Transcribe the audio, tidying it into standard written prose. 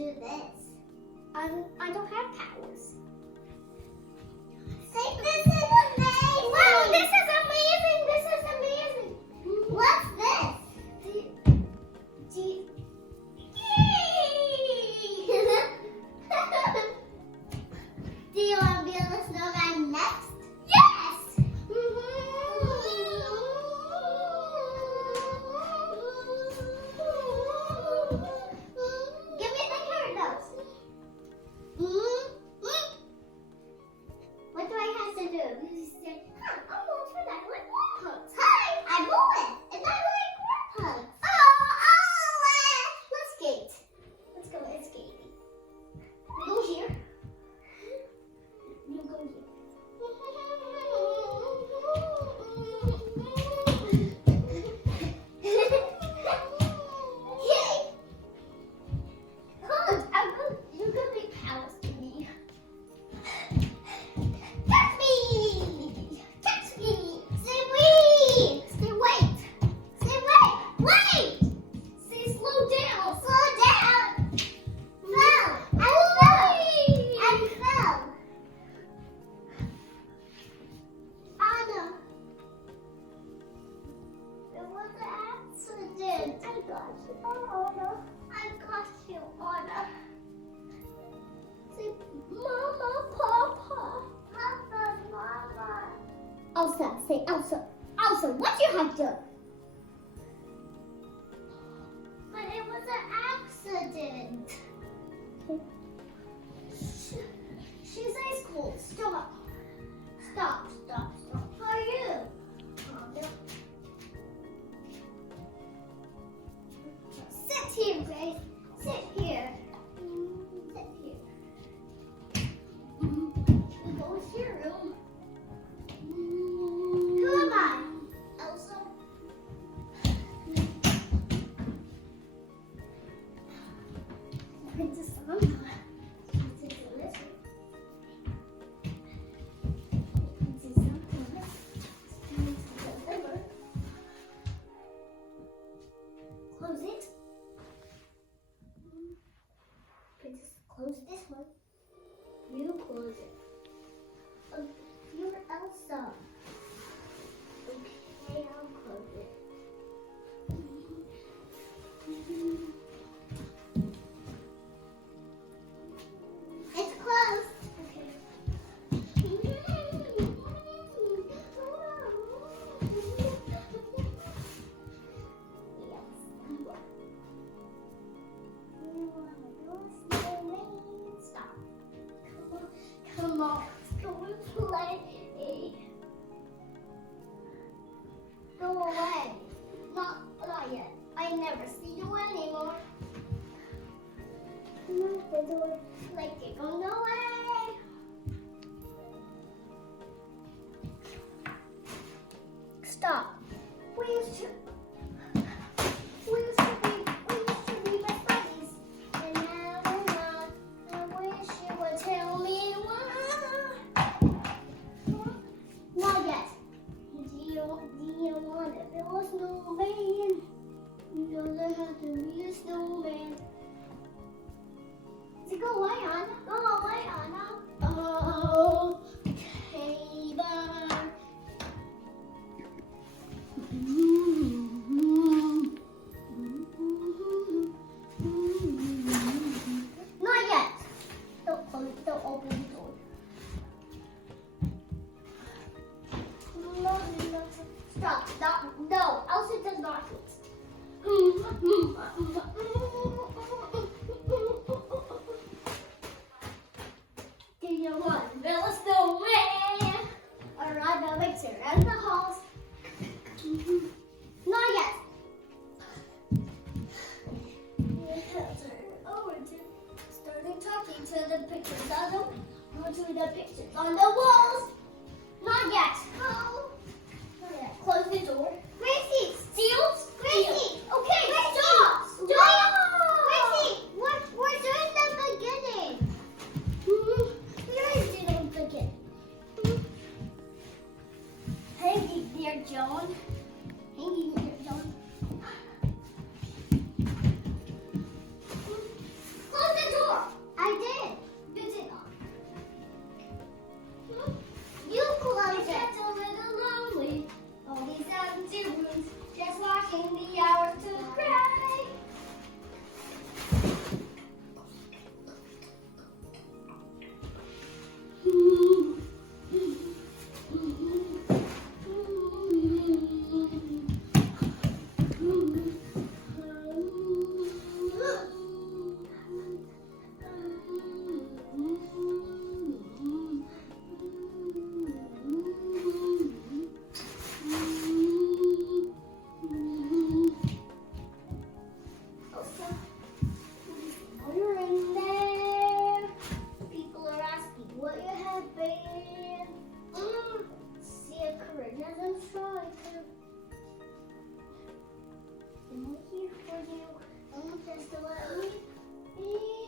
do this. I don't have powers. See, this is amazing. Wow, this is amazing. This is amazing. What's this? Do you want to build a snowman next? Yes! Give me the carrot nose. What do I have to do? You say, I'm going for that like grandpa's. Hi, I blew it. And I like grandpa's. Let's skate. Let's go ice skating. Go here. You go here. Yay! Come on, you're gonna be powers to me. Catch me! Catch me! Say wait! Say wait! Say wait! Wait! Say slow down! Slow down! Fell! I fell! Anna! It was an accident! I got you, Anna! I got you, Anna! Say Mama, Papa! Papa, Mama! Elsa, say Elsa! Elsa, what you have done? But it was an accident! She says cool. Stop. Stop. How are you? Sit here, Grace. Sit here. Sit here. We go to your room. Who am I? Elsa? Princess Anna. Princess Elizabeth. Close it. Princess, close this one. You close it. Oh, you're Elsa. Okay, I'll close it. It's closed. Okay. Stop. Come on. Let's go and play. Go away. Not yet. I never see you anymore. Not the door. Like it going away. Stop. We used to be best buddies. And now we're not. I wish you would tell me why. Not yet. Do you want to build a snowman? You doesn't have to be a snowman. So go away, Anna. Go away, Anna. Oh, okay, bye. Not yet. Don't open the door. No. Stop. No, Elsa does not do this. Do you want to build a snowman? Or ride the legs around the halls? Not yet. Over to starting talking to the pictures on the walls. Not yet. Oh. Not yet. Close the door. Gracie, Gracie. Okay, stop. Gracie, we're doing the beginning. You're doing the beginning. Hey, dear John. Close the door. you just to let me be.